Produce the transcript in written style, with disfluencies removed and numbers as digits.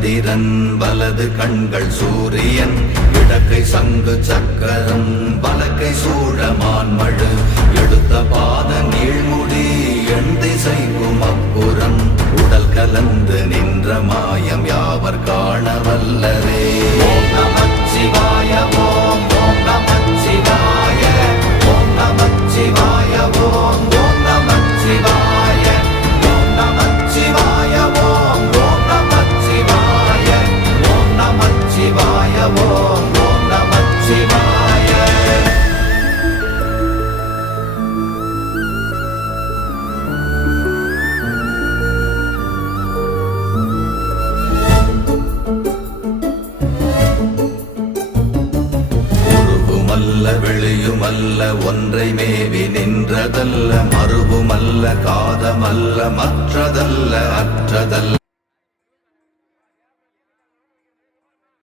சந்திரன் வலது கண்கள் சூரியன் இடக்கை சங்கு சக்கரம் வலக்கை சூழமான்மழு எடுத்த பாத நீழ்முடி எண் திசைக்கும் அப்புறம் உடல் கலந்து நின்ற மாயம் யாவர் காண வல்லரே. ஓம் நமச்சிவாய ஓம் ஓம் நமச்சிவாய ஓம் நமச்சிவாய ஓம் ஓம் நமச்சிவாய ஓம் நமச்சிவாய ஓம் ஓம் நமச்சிவாய ஓம் நமச்சிவாய ஓம் ஓம் நமச்சிவாய. வெளியுமல்ல ஒன்றை மேவி நின்றதல்ல மறுவுமல்ல காதமல்ல மற்றதல்ல அற்றதல்ல